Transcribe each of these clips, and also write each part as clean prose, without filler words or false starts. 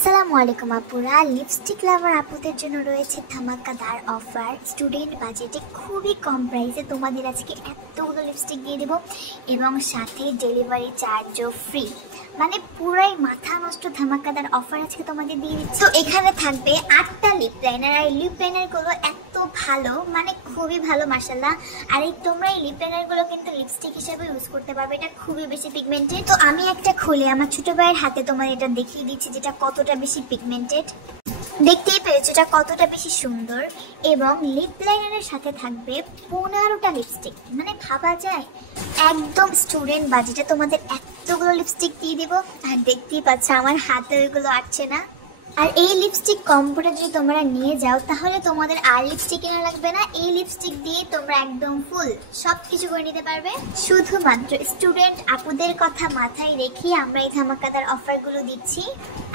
আসসালামু আলাইকুম আপুরা, লিপস্টিক লাভার আপুদের জন্য রয়েছে ধামাকাদার অফার। স্টুডেন্ট বাজেটে খুবই কম প্রাইসে তোমাদের আজকে এতগুলো লিপস্টিক দিয়ে দেবো এবং সাথে ডেলিভারি চার্জও ফ্রি। মানে পুরাই মাথা নষ্ট ধামাকাদার অফার আজকে তোমাদের দিয়ে দিচ্ছি। তো এখানে থাকবে 8টা লিপ লাইনার, আর লিপ লাইনারগুলো এত ভালো, মানে খুবই ভালো মাশাআল্লাহ। আর এই তোমরা এই লিপ লাইনারগুলো কিন্তু লিপস্টিক হিসেবে ইউজ করতে পারবে, এটা খুবই বেশি পিগমেন্টেড। তো আমি একটা খুলে আমার ছোট ভাইয়ের হাতে তোমার এটা দেখিয়ে দিচ্ছি যেটা কতটা বেশি পিগমেন্টেড। দেখতেই পেয়েছো এটা কতটা বেশি সুন্দর। এবং লিপ লাইনারের সাথে থাকবে 15টা লিপস্টিক, মানে ভাবা যায় একদম স্টুডেন্ট বাজেটে তোমাদের এতগুলো লিপস্টিক দিয়ে দেবো। আর দেখতেই পাচ্ছ আমার হাতে ওইগুলো আসছে না। আর এই লিপস্টিক কম্বোটা যদি তোমরা নিয়ে যাও তাহলে তোমাদের আর লিপস্টিক কেনা লাগবে না। এই লিপস্টিক দিয়ে তোমরা একদম ফুল সবকিছু করে নিতে পারবে। শুধুমাত্র স্টুডেন্ট আপুদের কথা মাথায় রেখে আমরা এই ধামাকাদার অফারগুলো দিচ্ছি।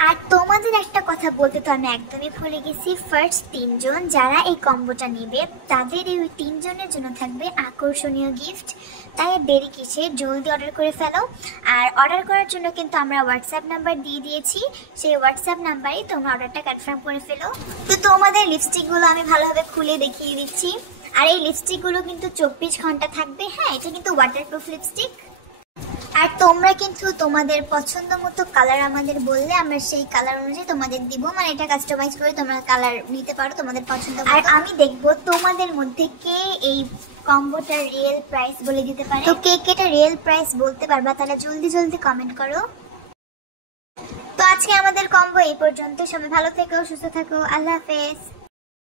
আর তোমাদের একটা কথা বলতে তো আমি একদমই ভুলে গেছি, ফার্স্ট 3 জন যারা এই কম্বোটা নেবে তাদের এই 3 জনের জন্য থাকবে আকর্ষণীয় গিফট। তাই দেরি কিসে, জলদি অর্ডার করে ফেলো। আর অর্ডার করার জন্য কিন্তু আমরা হোয়াটসঅ্যাপ নাম্বার দিয়ে দিয়েছি, সেই হোয়াটসঅ্যাপ নাম্বারেই তোমরা অর্ডারটা কনফার্ম করে ফেলো। তো তোমাদের লিপস্টিকগুলো আমি ভালোভাবে খুলে দেখিয়ে দিচ্ছি। আর এই লিপস্টিকগুলো কিন্তু 24 ঘন্টা থাকবে। হ্যাঁ, এটা কিন্তু ওয়াটারপ্রুফ লিপস্টিক। আর তোমরা কিন্তু তোমাদের পছন্দ মতো কালার আমাদের বললে আমরা সেই কালার অনুযায়ী তোমাদের দিব, মানে এটা কাস্টমাইজ করে তোমরা কালার নিতে পারো তোমাদের পছন্দ। আর আমি দেখবো তোমাদের মধ্যে কে এই কম্বোটার রিয়েল প্রাইস বলে দিতে পারে। তো কে এটা রিয়েল প্রাইস বলতে পারবা তাহলে জলদি জলদি কমেন্ট করো। তো আজকে আমাদের কম্বো এই পর্যন্ত। সবাই ভালো থেকো, সুস্থ থাকো, আল্লাহ হাফেজ।